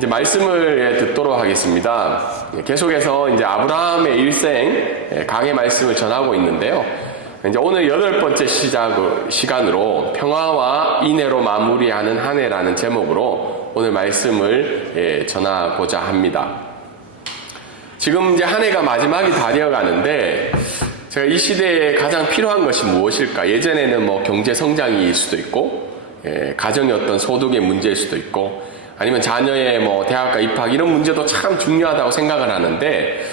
이제 말씀을 듣도록 하겠습니다. 계속해서 이제 아브라함의 일생 강의 말씀을 전하고 있는데요. 이제 오늘 8번째 시간으로 평화와 인애로 마무리하는 한 해라는 제목으로 오늘 말씀을 전하고자 합니다. 지금 이제 한 해가 마지막이 다 되어 가는데 제가 이 시대에 가장 필요한 것이 무엇일까? 예전에는 뭐 경제 성장일 수도 있고, 가정의 어떤 소득의 문제일 수도 있고, 아니면 자녀의 뭐 대학가 입학 이런 문제도 참 중요하다고 생각을 하는데,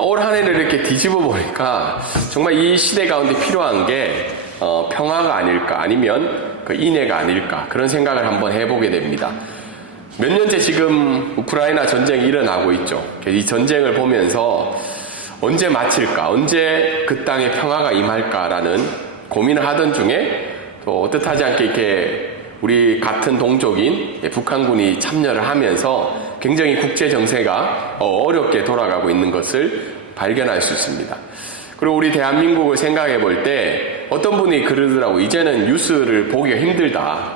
올 한 해를 이렇게 뒤집어 보니까 정말 이 시대 가운데 필요한 게 평화가 아닐까, 아니면 그 인애가 아닐까, 그런 생각을 한번 해보게 됩니다. 몇 년째 지금 우크라이나 전쟁이 일어나고 있죠. 이 전쟁을 보면서 언제 마칠까, 언제 그 땅에 평화가 임할까라는 고민을 하던 중에 또 뜻하지 않게 이렇게 우리 같은 동족인 북한군이 참여를 하면서 굉장히 국제 정세가 어렵게 돌아가고 있는 것을 발견할 수 있습니다. 그리고 우리 대한민국을 생각해 볼 때 어떤 분이 그러더라고, 이제는 뉴스를 보기가 힘들다.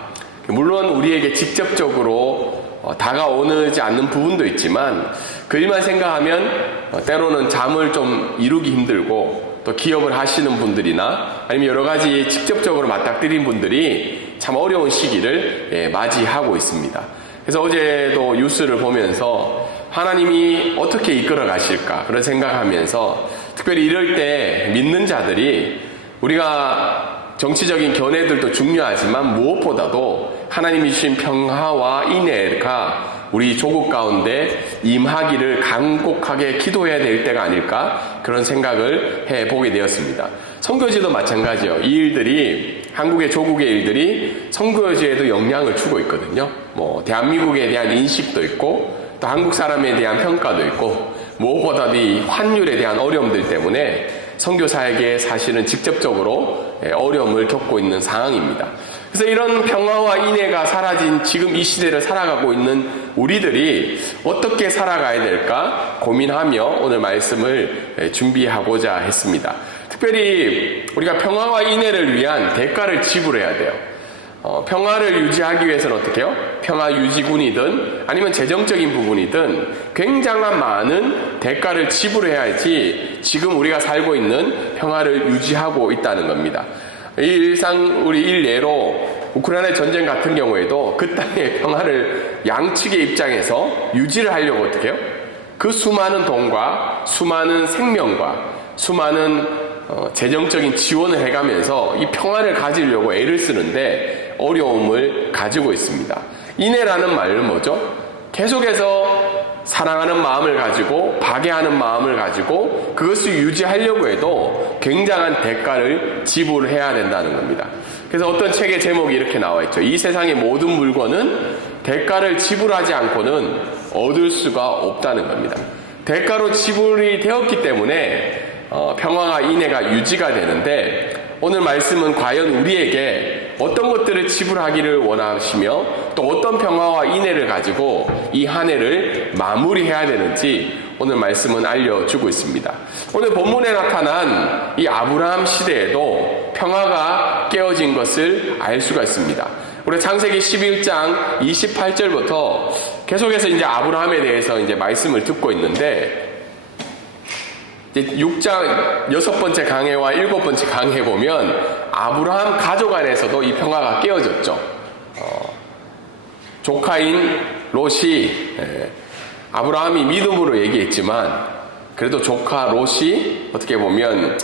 물론 우리에게 직접적으로 다가오지 않는 부분도 있지만 그 일만 생각하면 때로는 잠을 좀 이루기 힘들고, 또 기업을 하시는 분들이나 아니면 여러 가지 직접적으로 맞닥뜨린 분들이 참 어려운 시기를 맞이하고 있습니다. 그래서 어제도 뉴스를 보면서 하나님이 어떻게 이끌어 가실까 그런 생각하면서, 특별히 이럴 때 믿는 자들이, 우리가 정치적인 견해들도 중요하지만 무엇보다도 하나님이 주신 평화와 인애가 우리 조국 가운데 임하기를 간곡하게 기도해야 될 때가 아닐까, 그런 생각을 해보게 되었습니다. 선교지도 마찬가지예요. 이 일들이, 한국의 조국의 일들이 선교지에도 영향을 주고 있거든요. 뭐 대한민국에 대한 인식도 있고, 또 한국 사람에 대한 평가도 있고, 무엇보다도 이 환율에 대한 어려움들 때문에 선교사에게 사실은 직접적으로 어려움을 겪고 있는 상황입니다. 그래서 이런 평화와 인애가 사라진 지금 이 시대를 살아가고 있는 우리들이 어떻게 살아가야 될까 고민하며 오늘 말씀을 준비하고자 했습니다. 특별히 우리가 평화와 인애를 위한 대가를 지불해야 돼요. 평화를 유지하기 위해서는 어떻게 해요? 평화 유지군이든 아니면 재정적인 부분이든 굉장한 많은 대가를 지불해야지 지금 우리가 살고 있는 평화를 유지하고 있다는 겁니다. 우리 일례로 우크라이나 전쟁 같은 경우에도 그 땅의 평화를 양측의 입장에서 유지를 하려고 어떻게 해요? 그 수많은 돈과 수많은 생명과 수많은 재정적인 지원을 해가면서 이 평화를 가지려고 애를 쓰는데 어려움을 가지고 있습니다. 인애라는 말은 뭐죠? 계속해서 사랑하는 마음을 가지고, 파괴하는 마음을 가지고 그것을 유지하려고 해도 굉장한 대가를 지불해야 된다는 겁니다. 그래서 어떤 책의 제목이 이렇게 나와 있죠. 이 세상의 모든 물건은 대가를 지불하지 않고는 얻을 수가 없다는 겁니다. 대가로 지불이 되었기 때문에 평화와 인애가 유지가 되는데, 오늘 말씀은 과연 우리에게 어떤 것들을 지불하기를 원하시며 또 어떤 평화와 인애를 가지고 이 한 해를 마무리해야 되는지 오늘 말씀은 알려주고 있습니다. 오늘 본문에 나타난 이 아브라함 시대에도 평화가 깨어진 것을 알 수가 있습니다. 우리 창세기 11장 28절부터 계속해서 이제 아브라함에 대해서 이제 말씀을 듣고 있는데, 6장 6번째 강해와 7번째 강해 보면 아브라함 가족 안에서도 이 평화가 깨어졌죠. 조카인 롯이, 아브라함이 믿음으로 얘기했지만 그래도 조카 롯이 어떻게 보면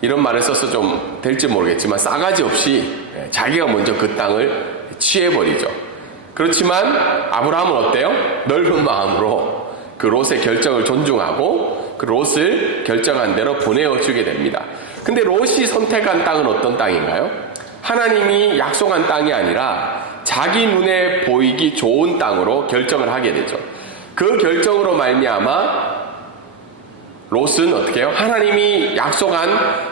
이런 말을 써서 좀 될지 모르겠지만 싸가지 없이 자기가 먼저 그 땅을 취해버리죠. 그렇지만 아브라함은 어때요? 넓은 마음으로 그 롯의 결정을 존중하고 그 롯을 결정한 대로 보내어주게 됩니다. 근데 롯이 선택한 땅은 어떤 땅인가요? 하나님이 약속한 땅이 아니라 자기 눈에 보이기 좋은 땅으로 결정을 하게 되죠. 그 결정으로 말미암아 롯은 어떻게 해요? 하나님이 약속한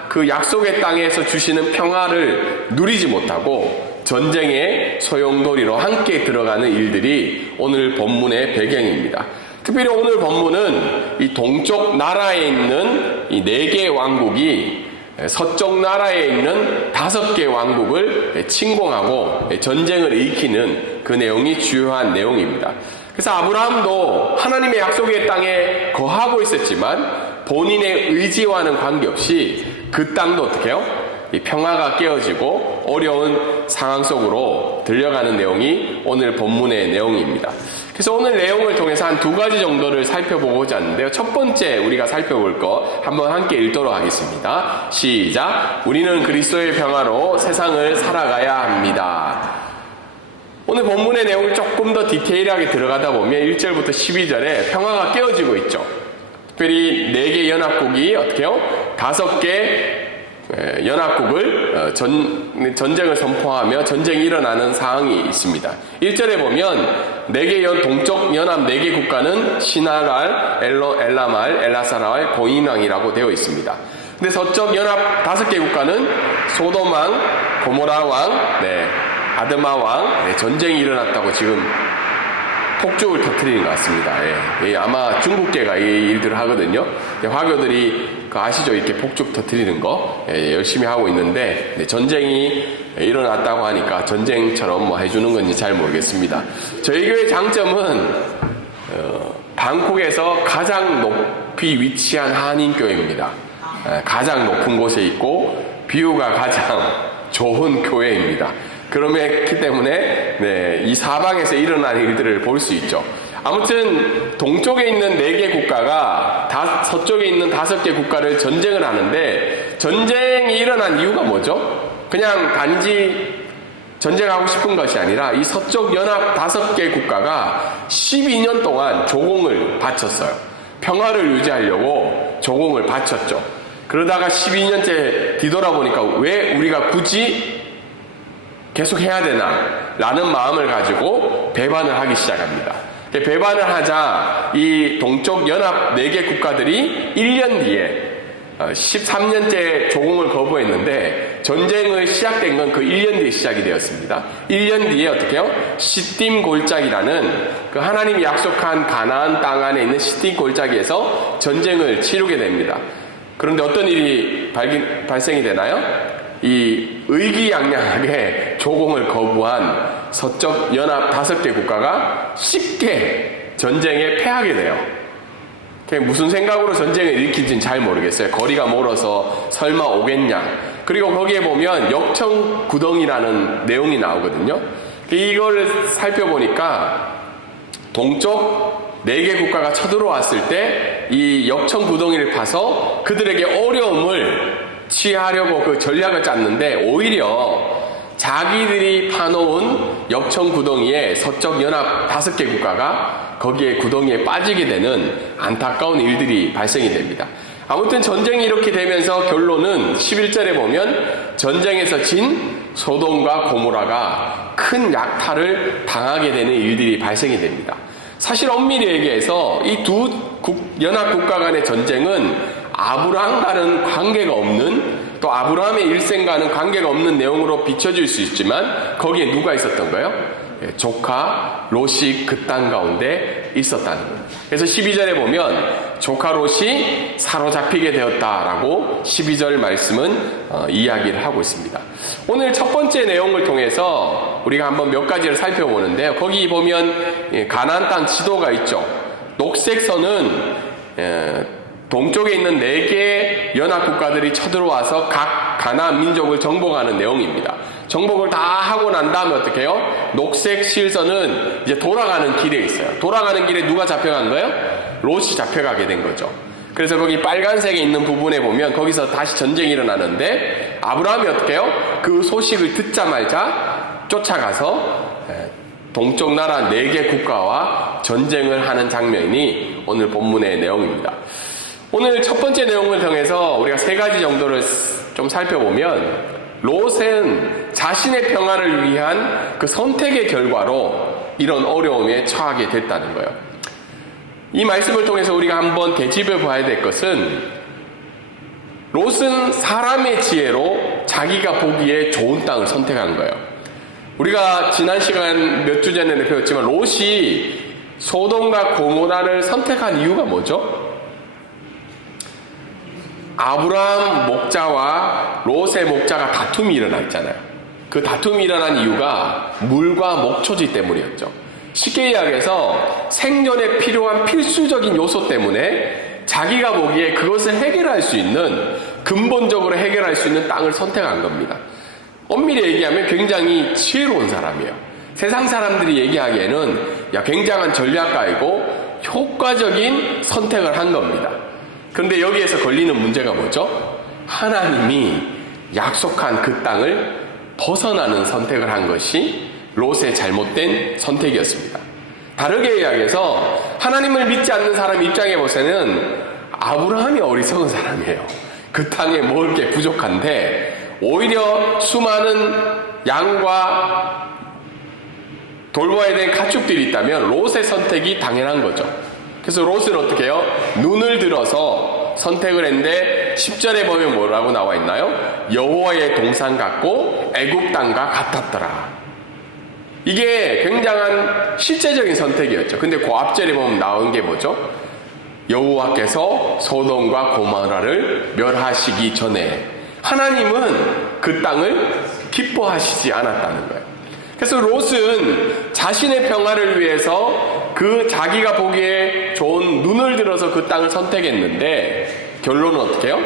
그 약속의 땅에서 주시는 평화를 누리지 못하고 전쟁의 소용돌이로 함께 들어가는 일들이 오늘 본문의 배경입니다. 특별히 오늘 본문은 이 동쪽 나라에 있는 이 4개의 왕국이 서쪽 나라에 있는 5개 왕국을 침공하고 전쟁을 일으키는 그 내용이 주요한 내용입니다. 그래서 아브라함도 하나님의 약속의 땅에 거하고 있었지만 본인의 의지와는 관계없이 그 땅도 어떻게 해요? 이 평화가 깨어지고 어려운 상황 속으로 들려가는 내용이 오늘 본문의 내용입니다. 그래서 오늘 내용을 통해서 한 2가지 정도를 살펴보고자 하는데요. 첫 번째 우리가 살펴볼 거 한번 함께 읽도록 하겠습니다. 시작. 우리는 그리스도의 평화로 세상을 살아가야 합니다. 오늘 본문의 내용을 조금 더 디테일하게 들어가다 보면 1절부터 12절에 평화가 깨어지고 있죠. 특별히 4개 연합국이 어떻게 해요? 5개 연합국을 전쟁을 선포하며 전쟁이 일어나는 상황이 있습니다. 1절에 보면 동쪽 연합 4개 국가는 시나랄, 엘라말, 엘라사라의 고인왕이라고 되어 있습니다. 근데 서쪽 연합 5개 국가는 소돔왕, 고모라왕, 아드마 왕, 전쟁이 일어났다고 지금 폭죽을 터뜨리는 것 같습니다. 아마 중국계가 이 일들을 하거든요. 화교들이 아시죠? 이렇게 폭죽 터뜨리는 거 열심히 하고 있는데 전쟁이 일어났다고 하니까 전쟁처럼 뭐 해주는 건지 잘 모르겠습니다. 저희 교회 장점은 방콕에서 가장 높이 위치한 한인교회입니다. 가장 높은 곳에 있고 뷰가 가장 좋은 교회입니다. 그렇기 때문에 이 사방에서 일어나는 일들을 볼 수 있죠. 아무튼 동쪽에 있는 4개 국가가 서쪽에 있는 5개 국가를 전쟁을 하는데 전쟁이 일어난 이유가 뭐죠? 그냥 단지 전쟁하고 싶은 것이 아니라 이 서쪽 연합 5개 국가가 12년 동안 조공을 바쳤어요. 평화를 유지하려고 조공을 바쳤죠. 그러다가 12년째 뒤돌아보니까 왜 우리가 굳이 계속 해야 되나? 라는 마음을 가지고 배반을 하기 시작합니다. 배반을 하자 이 동쪽 연합 4개 국가들이 1년 뒤에 13년째 조공을 거부했는데 전쟁을 시작된 건 그 1년 뒤에 시작이 되었습니다. 1년 뒤에 어떻게 해요? 시딤 골짜기라는 그 하나님이 약속한 가나안 땅 안에 있는 시딤 골짜기에서 전쟁을 치르게 됩니다. 그런데 어떤 일이 발생이 되나요? 이 의기양양하게 조공을 거부한 서쪽 연합 5개 국가가 쉽게 전쟁에 패하게 돼요. 무슨 생각으로 전쟁을 일으킨지는 잘 모르겠어요. 거리가 멀어서 설마 오겠냐. 그리고 거기에 보면 역청구덩이라는 내용이 나오거든요. 이걸 살펴보니까 동쪽 4개 국가가 쳐들어왔을 때 이 역청구덩이를 파서 그들에게 어려움을 취하려고 그 전략을 짰는데 오히려 자기들이 파놓은 역청구덩이에 서쪽 연합 5개 국가가 거기에 구덩이에 빠지게 되는 안타까운 일들이 발생이 됩니다. 아무튼 전쟁이 이렇게 되면서 결론은 11절에 보면 전쟁에서 진 소돔과 고모라가 큰 약탈을 당하게 되는 일들이 발생이 됩니다. 사실 엄밀히 얘기해서 이 두 연합 국가 간의 전쟁은 아브라함과는 관계가 없는, 또 아브라함의 일생과는 관계가 없는 내용으로 비춰질 수 있지만 거기에 누가 있었던 거예요? 조카 롯이 그 땅 가운데 있었다는 거예요. 그래서 12절에 보면 조카 롯이 사로잡히게 되었다라고 12절 말씀은 이야기를 하고 있습니다. 오늘 첫 번째 내용을 통해서 우리가 한번 몇 가지를 살펴보는데요. 거기 보면 가나안 땅 지도가 있죠. 녹색 선은 동쪽에 있는 4개 연합국가들이 쳐들어와서 각 가나안 민족을 정복하는 내용입니다. 정복을 다 하고 난 다음에 어떻게 해요? 녹색 실선은 이제 돌아가는 길에 있어요. 돌아가는 길에 누가 잡혀간 거예요? 롯이 잡혀가게 된 거죠. 그래서 거기 빨간색에 있는 부분에 보면 거기서 다시 전쟁이 일어나는데 아브라함이 어떻게 해요? 그 소식을 듣자마자 쫓아가서 동쪽 나라 4개 국가와 전쟁을 하는 장면이 오늘 본문의 내용입니다. 오늘 첫 번째 내용을 통해서 우리가 3가지 정도를 좀 살펴보면 롯은 자신의 평화를 위한 그 선택의 결과로 이런 어려움에 처하게 됐다는 거예요. 이 말씀을 통해서 우리가 한번 되짚어 봐야 될 것은 롯은 사람의 지혜로 자기가 보기에 좋은 땅을 선택한 거예요. 우리가 지난 시간 몇 주 전에 배웠지만 롯이 소돔과 고모라를 선택한 이유가 뭐죠? 아브라함 목자와 롯의 목자가 다툼이 일어났잖아요. 그 다툼이 일어난 이유가 물과 목초지 때문이었죠. 쉽게 이야기해서 생존에 필요한 필수적인 요소 때문에 자기가 보기에 그것을 해결할 수 있는, 근본적으로 해결할 수 있는 땅을 선택한 겁니다. 엄밀히 얘기하면 굉장히 지혜로운 사람이에요. 세상 사람들이 얘기하기에는 굉장한 전략가이고 효과적인 선택을 한 겁니다. 그런데 여기에서 걸리는 문제가 뭐죠? 하나님이 약속한 그 땅을 벗어나는 선택을 한 것이 롯의 잘못된 선택이었습니다. 다르게 이야기해서 하나님을 믿지 않는 사람 입장에 보세는 아브라함이 어리석은 사람이에요. 그 땅에 먹을 게 부족한데 오히려 수많은 양과 돌봐야 되는 가축들이 있다면 롯의 선택이 당연한 거죠. 그래서 롯은 어떻게 해요? 눈을 들어서 선택을 했는데 10절에 보면 뭐라고 나와 있나요? 여호와의 동산 같고 애굽 땅과 같았더라. 이게 굉장한 실제적인 선택이었죠. 근데 그 앞절에 보면 나온 게 뭐죠? 여호와께서 소돔과 고모라를 멸하시기 전에 하나님은 그 땅을 기뻐하시지 않았다는 거예요. 그래서 롯은 자신의 평화를 위해서 그 자기가 보기에 좋은 눈을 들어서 그 땅을 선택했는데 결론은 어떻게 해요?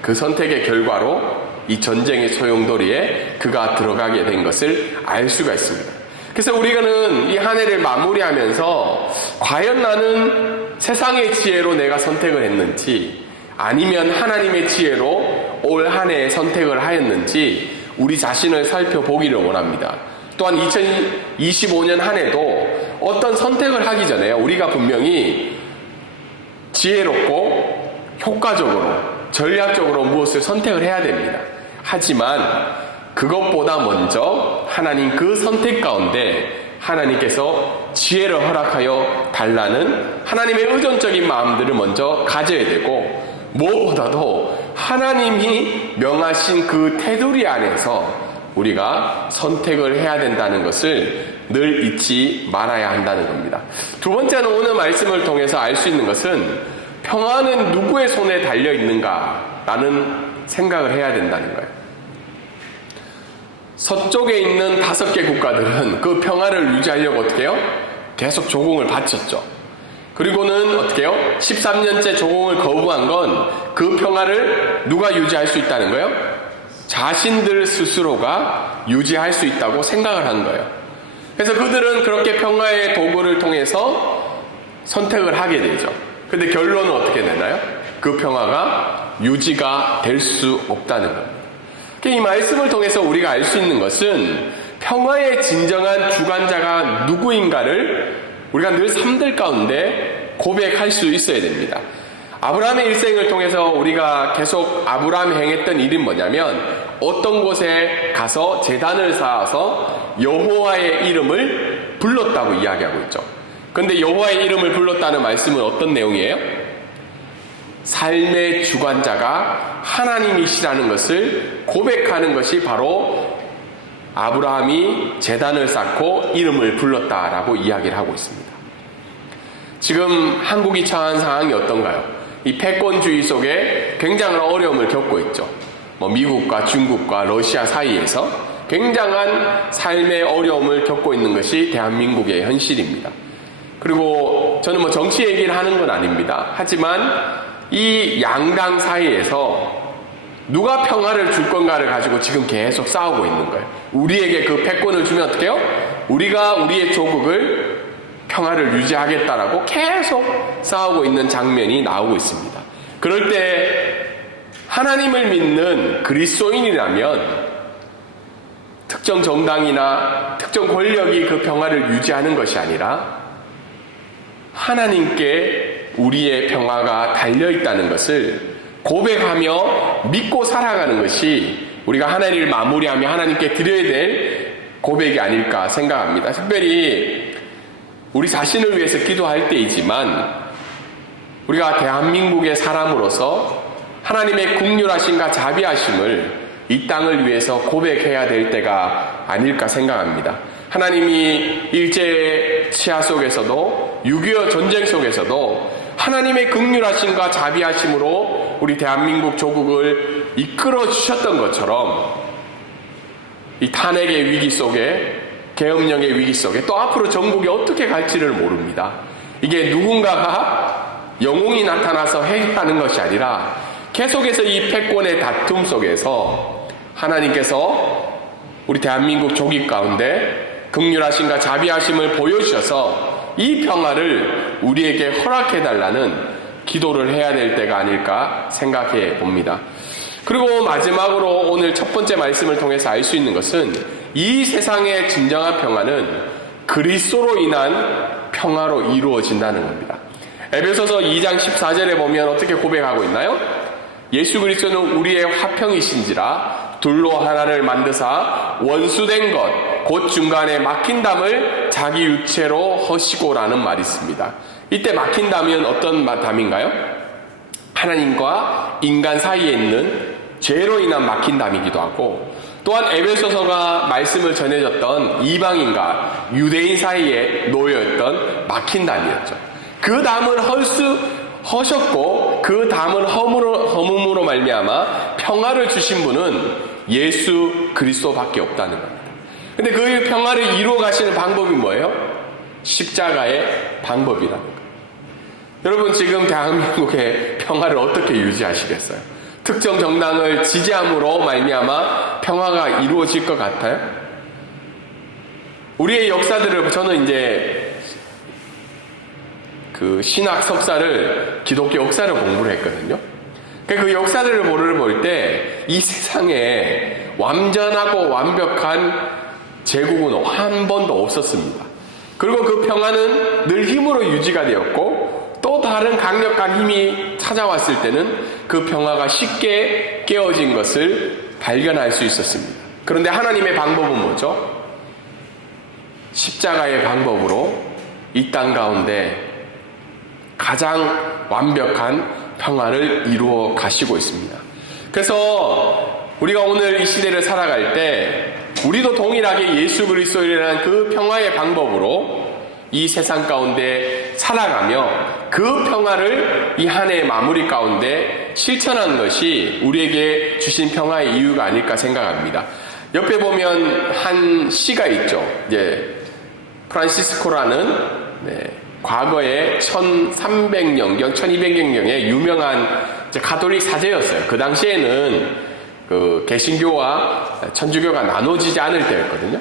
그 선택의 결과로 이 전쟁의 소용돌이에 그가 들어가게 된 것을 알 수가 있습니다. 그래서 우리는 이 한 해를 마무리하면서 과연 나는 세상의 지혜로 내가 선택을 했는지 아니면 하나님의 지혜로 올 한 해에 선택을 하였는지 우리 자신을 살펴보기를 원합니다. 또한 2025년 한 해도 어떤 선택을 하기 전에 우리가 분명히 지혜롭고 효과적으로 전략적으로 무엇을 선택을 해야 됩니다. 하지만 그것보다 먼저 하나님 그 선택 가운데 하나님께서 지혜를 허락하여 달라는 하나님의 의존적인 마음들을 먼저 가져야 되고 무엇보다도 하나님이 명하신 그 테두리 안에서 우리가 선택을 해야 된다는 것을 늘 잊지 말아야 한다는 겁니다. 두 번째는 오늘 말씀을 통해서 알 수 있는 것은 평화는 누구의 손에 달려 있는가라는 생각을 해야 된다는 거예요. 서쪽에 있는 5개 국가들은 그 평화를 유지하려고 어떻게 해요? 계속 조공을 바쳤죠. 그리고는 어떻게 해요? 13년째 조공을 거부한 건 그 평화를 누가 유지할 수 있다는 거예요? 자신들 스스로가 유지할 수 있다고 생각을 한 거예요. 그래서 그들은 그렇게 평화의 도구를 통해서 선택을 하게 되죠. 근데 결론은 어떻게 되나요? 그 평화가 유지가 될 수 없다는 겁니다. 이 말씀을 통해서 우리가 알 수 있는 것은 평화의 진정한 주관자가 누구인가를 우리가 늘 삶들 가운데 고백할 수 있어야 됩니다. 아브라함의 일생을 통해서 우리가 계속 아브라함이 행했던 일은 뭐냐면 어떤 곳에 가서 제단을 쌓아서 여호와의 이름을 불렀다고 이야기하고 있죠. 그런데 여호와의 이름을 불렀다는 말씀은 어떤 내용이에요? 삶의 주관자가 하나님이시라는 것을 고백하는 것이 바로 아브라함이 제단을 쌓고 이름을 불렀다라고 이야기를 하고 있습니다. 지금 한국이 처한 상황이 어떤가요? 이 패권주의 속에 굉장한 어려움을 겪고 있죠. 미국과 중국과 러시아 사이에서 굉장한 삶의 어려움을 겪고 있는 것이 대한민국의 현실입니다. 그리고 저는 정치 얘기를 하는 건 아닙니다. 하지만 이 양당 사이에서 누가 평화를 줄 건가를 가지고 지금 계속 싸우고 있는 거예요. 우리에게 그 패권을 주면 어떻게 해요? 우리가 우리의 조국을 평화를 유지하겠다라고 계속 싸우고 있는 장면이 나오고 있습니다. 그럴 때 하나님을 믿는 그리스도인이라면 특정 정당이나 특정 권력이 그 평화를 유지하는 것이 아니라 하나님께 우리의 평화가 달려있다는 것을 고백하며 믿고 살아가는 것이 우리가 한 해를 마무리하며 하나님께 드려야 될 고백이 아닐까 생각합니다. 특별히 우리 자신을 위해서 기도할 때이지만 우리가 대한민국의 사람으로서 하나님의 국률하심과 자비하심을 이 땅을 위해서 고백해야 될 때가 아닐까 생각합니다. 하나님이 일제 치하 속에서도 6.25 전쟁 속에서도 하나님의 긍휼하심과 자비하심으로 우리 대한민국 조국을 이끌어 주셨던 것처럼 이 탄핵의 위기 속에 계엄령의 위기 속에 또 앞으로 전국이 어떻게 갈지를 모릅니다. 이게 누군가가 영웅이 나타나서 해결하는 것이 아니라 계속해서 이 패권의 다툼 속에서 하나님께서 우리 대한민국 조기 가운데 긍휼하심과 자비하심을 보여주셔서 이 평화를 우리에게 허락해달라는 기도를 해야 될 때가 아닐까 생각해 봅니다. 그리고 마지막으로 오늘 첫 번째 말씀을 통해서 알 수 있는 것은 이 세상의 진정한 평화는 그리스도로 인한 평화로 이루어진다는 겁니다. 에베소서 2장 14절에 보면 어떻게 고백하고 있나요? 예수 그리스도는 우리의 화평이신지라 둘로 하나를 만드사 원수된 것 곧 중간에 막힌 담을 자기 육체로 허시고라는 말이 있습니다. 이때 막힌 담은 어떤 담인가요? 하나님과 인간 사이에 있는 죄로 인한 막힌 담이기도 하고, 또한 에베소서가 말씀을 전해줬던 이방인과 유대인 사이에 놓여있던 막힌 담이었죠. 그 담을 허셨고 그 담을 허물음으로 말미암아 평화를 주신 분은 예수 그리스도밖에 없다는 겁니다. 근데 그 평화를 이루어 가시는 방법이 뭐예요? 십자가의 방법이라는 거예요. 여러분, 지금 대한민국의 평화를 어떻게 유지하시겠어요? 특정 정당을 지지함으로 말미암아 평화가 이루어질 것 같아요? 우리의 역사들을 저는 이제 그 신학 석사를 기독교 역사를 공부를 했거든요. 그 역사들을 볼 때 이 세상에 완전하고 완벽한 제국은 한 번도 없었습니다. 그리고 그 평화는 늘 힘으로 유지가 되었고, 또 다른 강력한 힘이 찾아왔을 때는 그 평화가 쉽게 깨어진 것을 발견할 수 있었습니다. 그런데 하나님의 방법은 뭐죠? 십자가의 방법으로 이 땅 가운데 가장 완벽한 평화를 이루어 가시고 있습니다. 그래서 우리가 오늘 이 시대를 살아갈 때 우리도 동일하게 예수 그리스도라는 그 평화의 방법으로 이 세상 가운데 살아가며 그 평화를 이 한 해의 마무리 가운데 실천하는 것이 우리에게 주신 평화의 이유가 아닐까 생각합니다. 옆에 보면 한 시가 있죠. 이제 프란시스코라는 과거에 1300년경, 1200년경에 유명한 가톨릭 사제였어요. 그 당시에는 그 개신교와 천주교가 나눠지지 않을 때였거든요.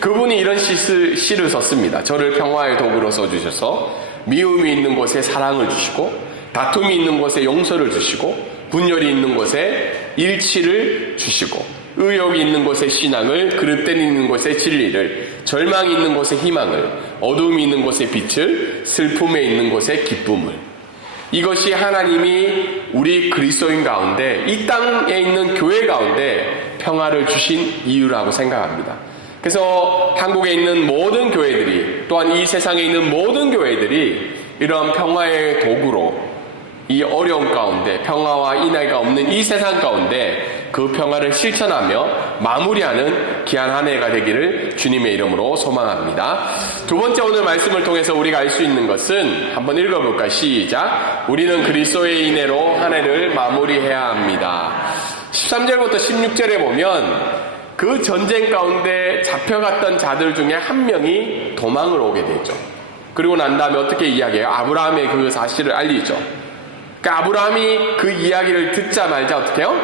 그분이 이런 시를 썼습니다. 저를 평화의 도구로 써주셔서 미움이 있는 곳에 사랑을 주시고, 다툼이 있는 곳에 용서를 주시고, 분열이 있는 곳에 일치를 주시고, 의욕이 있는 곳에 신앙을, 그릇된 있는 곳에 진리를, 절망이 있는 곳에 희망을, 어둠이 있는 곳에 빛을, 슬픔에 있는 곳에 기쁨을. 이것이 하나님이 우리 그리스도인 가운데, 이 땅에 있는 교회 가운데 평화를 주신 이유라고 생각합니다. 그래서 한국에 있는 모든 교회들이, 또한 이 세상에 있는 모든 교회들이 이런 평화의 도구로 이 어려운 가운데, 평화와 인하가 없는 이 세상 가운데 그 평화를 실천하며 마무리하는 귀한 한 해가 되기를 주님의 이름으로 소망합니다. 두 번째, 오늘 말씀을 통해서 우리가 알 수 있는 것은, 한번 읽어볼까요? 시작. 우리는 그리스도의 인애로 한 해를 마무리해야 합니다. 13절부터 16절에 보면 그 전쟁 가운데 잡혀갔던 자들 중에 한 명이 도망을 오게 되죠. 그리고 난 다음에 어떻게 이야기해요? 아브라함의 그 사실을 알리죠. 그러니까 아브라함이 그 이야기를 듣자마자 어떻게 해요?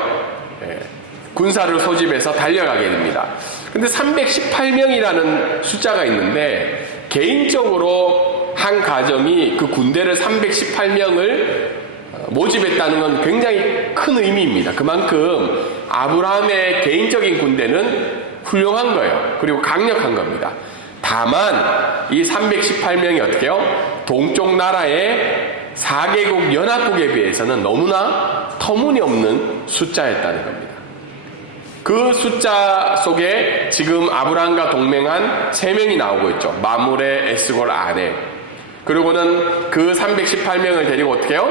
군사를 소집해서 달려가게 됩니다. 근데 318명이라는 숫자가 있는데, 개인적으로 한 가정이 그 군대를 318명을 모집했다는 건 굉장히 큰 의미입니다. 그만큼 아브라함의 개인적인 군대는 훌륭한 거예요. 그리고 강력한 겁니다. 다만 이 318명이 어떻게 해요? 동쪽 나라의 4개국 연합국에 비해서는 너무나 터무니없는 숫자였다는 겁니다. 그 숫자 속에 지금 아브라함과 동맹한 3명이 나오고 있죠. 마므레, 에스골, 아네. 그리고는 그 318명을 데리고 어떻게 해요?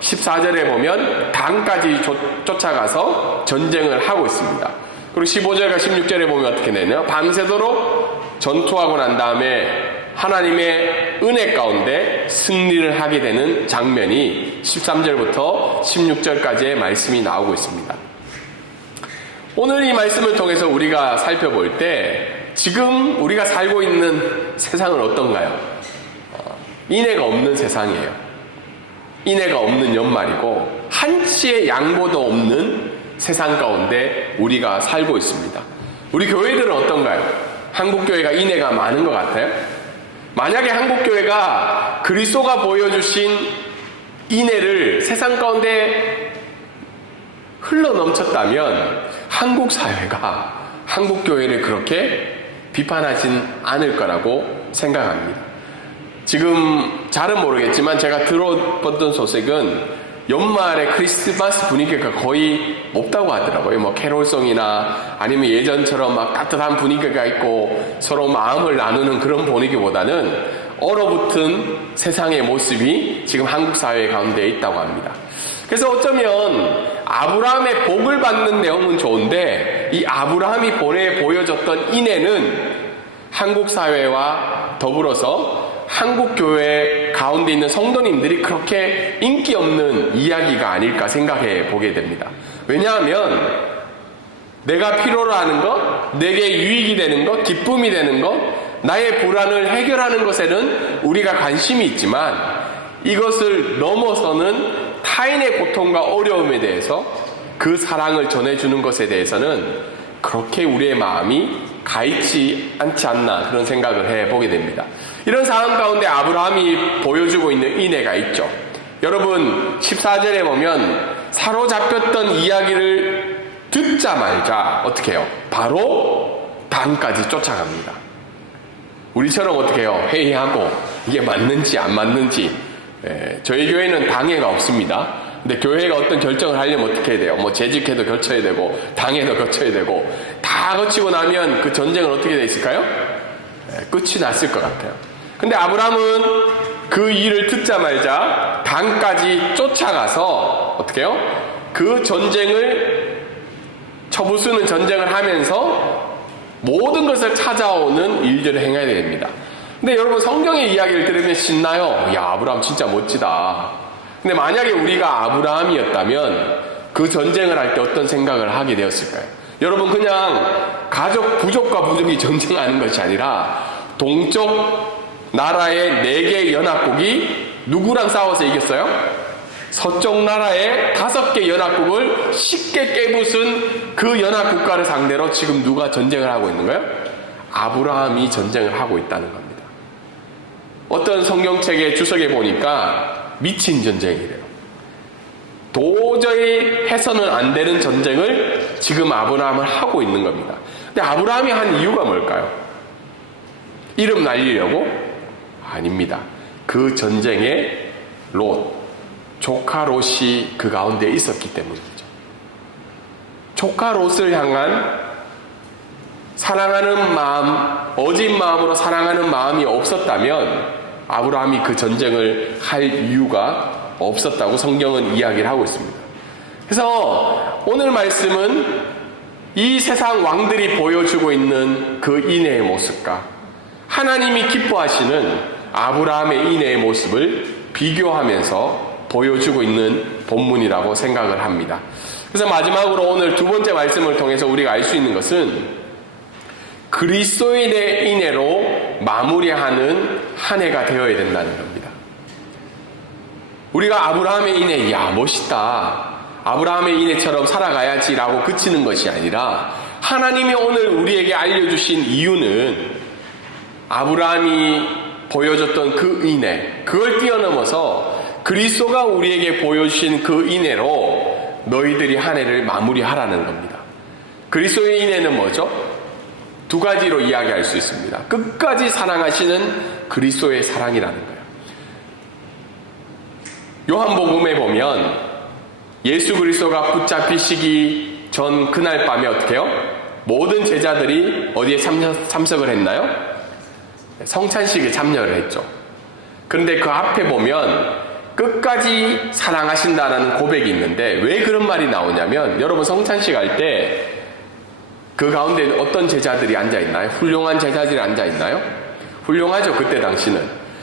14절에 보면 단까지 쫓아가서 전쟁을 하고 있습니다. 그리고 15절과 16절에 보면 어떻게 되나요? 밤새도록 전투하고 난 다음에 하나님의 은혜 가운데 승리를 하게 되는 장면이 13절부터 16절까지의 말씀이 나오고 있습니다. 오늘 이 말씀을 통해서 우리가 살펴볼 때 지금 우리가 살고 있는 세상은 어떤가요? 인애가 없는 세상이에요. 인애가 없는 연말이고 한치의 양보도 없는 세상 가운데 우리가 살고 있습니다. 우리 교회들은 어떤가요? 한국교회가 인애가 많은 것 같아요? 만약에 한국교회가 그리스도가 보여주신 인애를 세상 가운데 흘러넘쳤다면 한국 사회가 한국교회를 그렇게 비판하진 않을 거라고 생각합니다. 지금 잘은 모르겠지만 제가 들어봤던 소식은 연말에 크리스마스 분위기가 거의 없다고 하더라고요. 뭐 캐롤송이나 아니면 예전처럼 막 따뜻한 분위기가 있고 서로 마음을 나누는 그런 분위기보다는 얼어붙은 세상의 모습이 지금 한국 사회 가운데 있다고 합니다. 그래서 어쩌면 아브라함의 복을 받는 내용은 좋은데 이 아브라함이 보여줬던 인애는 한국 사회와 더불어서 한국 교회 가운데 있는 성도님들이 그렇게 인기 없는 이야기가 아닐까 생각해 보게 됩니다. 왜냐하면 내가 필요로 하는 것, 내게 유익이 되는 것, 기쁨이 되는 것, 나의 불안을 해결하는 것에는 우리가 관심이 있지만 이것을 넘어서는 타인의 고통과 어려움에 대해서 그 사랑을 전해주는 것에 대해서는 그렇게 우리의 마음이 가있지 않지 않나 그런 생각을 해보게 됩니다. 이런 상황 가운데 아브라함이 보여주고 있는 인애가 있죠. 여러분 14절에 보면 사로잡혔던 이야기를 듣자마자 어떻게 해요? 바로 단까지 쫓아갑니다. 우리처럼 어떻게 해요? 회의하고 이게 맞는지 안 맞는지. 저희 교회는 당회가 없습니다. 근데 교회가 어떤 결정을 하려면 어떻게 해야 돼요? 뭐 재직회도 거쳐야 되고 당회도 거쳐야 되고 다 거치고 나면 그 전쟁은 어떻게 돼 있을까요? 끝이 났을 것 같아요. 근데 아브라함은 그 일을 듣자마자 단까지 쫓아가서 어떻게 해요? 그 전쟁을 처부수는 전쟁을 하면서 모든 것을 찾아오는 일들을 행해야 됩니다. 근데 여러분 성경의 이야기를 들으면 신나요. 야, 아브라함 진짜 멋지다. 근데 만약에 우리가 아브라함이었다면 그 전쟁을 할 때 어떤 생각을 하게 되었을까요? 여러분 그냥 부족과 부족이 전쟁하는 것이 아니라 동쪽 나라의 4개 연합국이 누구랑 싸워서 이겼어요? 서쪽 나라의 5개 연합국을 쉽게 깨부순 그 연합국가를 상대로 지금 누가 전쟁을 하고 있는 거예요? 아브라함이 전쟁을 하고 있다는 겁니다. 어떤 성경책의 주석에 보니까 미친 전쟁이래요. 도저히 해서는 안 되는 전쟁을 지금 아브라함은 하고 있는 겁니다. 근데 아브라함이 한 이유가 뭘까요? 이름 날리려고? 아닙니다. 그 전쟁에 조카 롯이 그 가운데 있었기 때문이죠. 조카 롯을 향한 사랑하는 마음, 어진 마음으로 사랑하는 마음이 없었다면 아브라함이 그 전쟁을 할 이유가 없었다고 성경은 이야기를 하고 있습니다. 그래서 오늘 말씀은 이 세상 왕들이 보여주고 있는 그 인애의 모습과 하나님이 기뻐하시는 아브라함의 인애의 모습을 비교하면서 보여주고 있는 본문이라고 생각을 합니다. 그래서 마지막으로 오늘 두 번째 말씀을 통해서 우리가 알 수 있는 것은 그리스도인의 인애로 마무리하는 한 해가 되어야 된다는 겁니다. 우리가 아브라함의 인애, 야 멋있다, 아브라함의 인애처럼 살아가야지라고 그치는 것이 아니라 하나님이 오늘 우리에게 알려주신 이유는 아브라함이 보여줬던 그 인애, 그걸 뛰어넘어서 그리스도가 우리에게 보여주신 그 인애로 너희들이 한 해를 마무리하라는 겁니다. 그리스도의 인애는 뭐죠? 두 가지로 이야기할 수 있습니다. 끝까지 사랑하시는 그리스도의 사랑이라는 거예요. 요한복음에 보면 예수 그리스도가 붙잡히시기 전 그날 밤에 어떻게 해요? 모든 제자들이 어디에 참석을 했나요? 성찬식에 참여를 했죠. 그런데 그 앞에 보면 끝까지 사랑하신다는 고백이 있는데 왜 그런 말이 나오냐면 여러분 성찬식 할 때 그 가운데 어떤 제자들이 앉아있나요? 훌륭한 제자들이 앉아있나요? 훌륭하죠, 그때 당시는.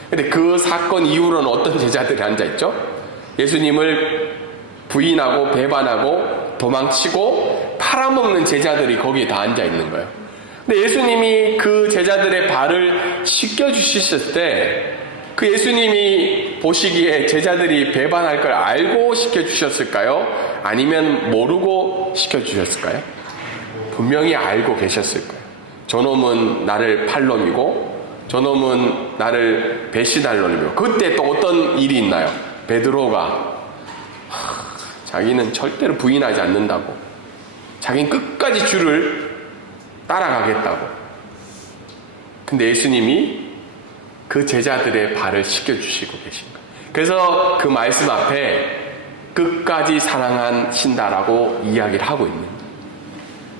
근데 그 사건 이후로는 어떤 제자들이 앉아있죠? 예수님을 부인하고 배반하고 도망치고 팔아먹는 제자들이 거기에 다 앉아있는 거예요. 근데 예수님이 그 제자들의 발을 씻겨주셨을 때 그 예수님이 보시기에 제자들이 배반할 걸 알고 씻겨주셨을까요? 아니면 모르고 씻겨주셨을까요? 분명히 알고 계셨을 거예요. 저놈은 나를 팔 놈이고 저놈은 나를 배신할 놈이고. 그때 또 어떤 일이 있나요? 베드로가 자기는 절대로 부인하지 않는다고, 자기는 끝까지 주를 따라가겠다고. 근데 예수님이 그 제자들의 발을 씻겨주시고 계신 거예요. 그래서 그 말씀 앞에 끝까지 사랑하신다라고 이야기를 하고 있는 거예요.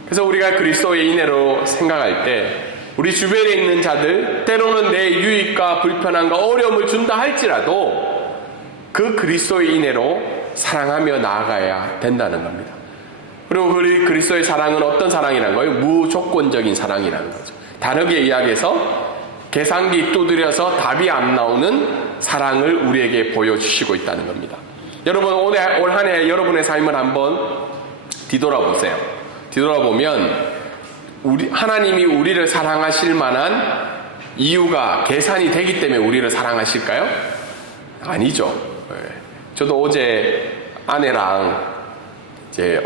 그래서 우리가 그리스도의 인애로 생각할 때 우리 주변에 있는 자들, 때로는 내 유익과 불편함과 어려움을 준다 할지라도 그 그리스도의 인애로 사랑하며 나아가야 된다는 겁니다. 그리고 그리스도의 사랑은 어떤 사랑이라는 거예요? 무조건적인 사랑이라는 거죠. 다르게 이야기해서 계산기 두드려서 답이 안 나오는 사랑을 우리에게 보여주시고 있다는 겁니다. 여러분, 올 한 해 여러분의 삶을 한번 뒤돌아보세요. 뒤돌아보면 하나님이 우리를 사랑하실 만한 이유가 계산이 되기 때문에 우리를 사랑하실까요? 아니죠. 저도 어제 아내랑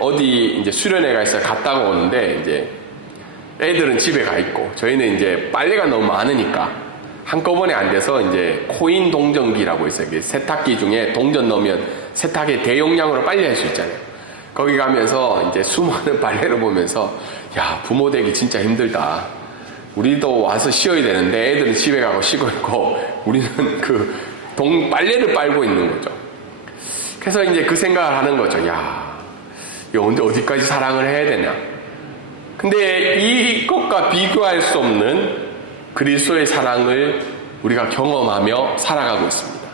어디 수련회 가 있어요. 갔다가 오는데 애들은 집에 가 있고 저희는 빨래가 너무 많으니까 한꺼번에 안 돼서 코인 동전기라고 있어요. 세탁기 중에 동전 넣으면 세탁에 대용량으로 빨리 할 수 있잖아요. 거기 가면서 수많은 빨래를 보면서 야, 부모 되기 진짜 힘들다. 우리도 와서 쉬어야 되는데 애들은 집에 가고 쉬고 있고 우리는 빨래를 빨고 있는 거죠. 그래서 그 생각을 하는 거죠. 야, 이거 어디까지 사랑을 해야 되냐. 근데 이것과 비교할 수 없는 그리스도의 사랑을 우리가 경험하며 살아가고 있습니다.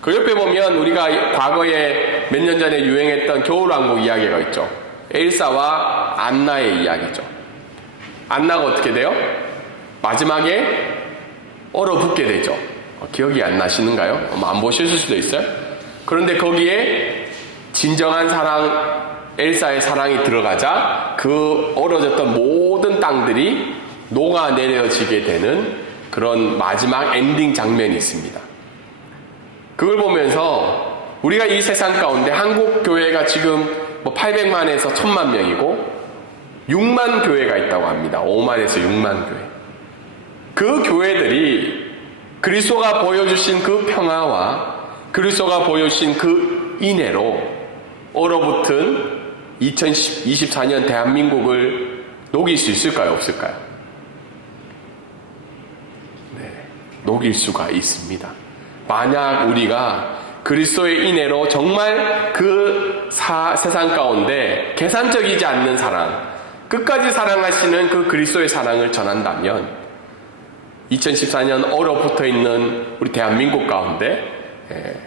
그 옆에 보면 우리가 과거에 몇 년 전에 유행했던 겨울왕국 이야기가 있죠. 엘사와 안나의 이야기죠. 안나가 어떻게 돼요? 마지막에 얼어붙게 되죠. 기억이 안 나시는가요? 안 보셨을 수도 있어요. 그런데 거기에 진정한 사랑, 엘사의 사랑이 들어가자 그 얼어졌던 모든 땅들이 녹아내려지게 되는 그런 마지막 엔딩 장면이 있습니다. 그걸 보면서 우리가 이 세상 가운데 한국 교회가 지금 800만에서 1000만 명이고 6만 교회가 있다고 합니다. 5만에서 6만 교회. 그 교회들이 그리스도가 보여주신 그 평화와 그리스도가 보여주신 그 인애로 얼어붙은 2024년 대한민국을 녹일 수 있을까요? 없을까요? 네, 녹일 수가 있습니다. 만약 우리가 그리스도의 인애로 정말 그 세상 가운데 계산적이지 않는 사랑, 끝까지 사랑하시는 그 그리스도의 사랑을 전한다면 2014년 얼어붙어 있는 우리 대한민국 가운데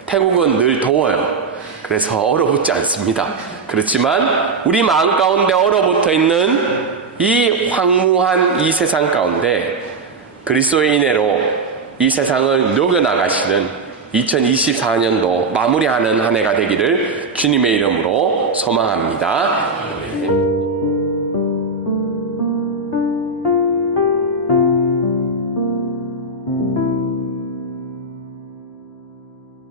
태국은 늘 더워요. 그래서 얼어붙지 않습니다. 그렇지만 우리 마음 가운데 얼어붙어 있는 이 황무한 이 세상 가운데 그리스도의 인애로 이 세상을 녹여나가시는 2024년도 마무리하는 한 해가 되기를 주님의 이름으로 소망합니다.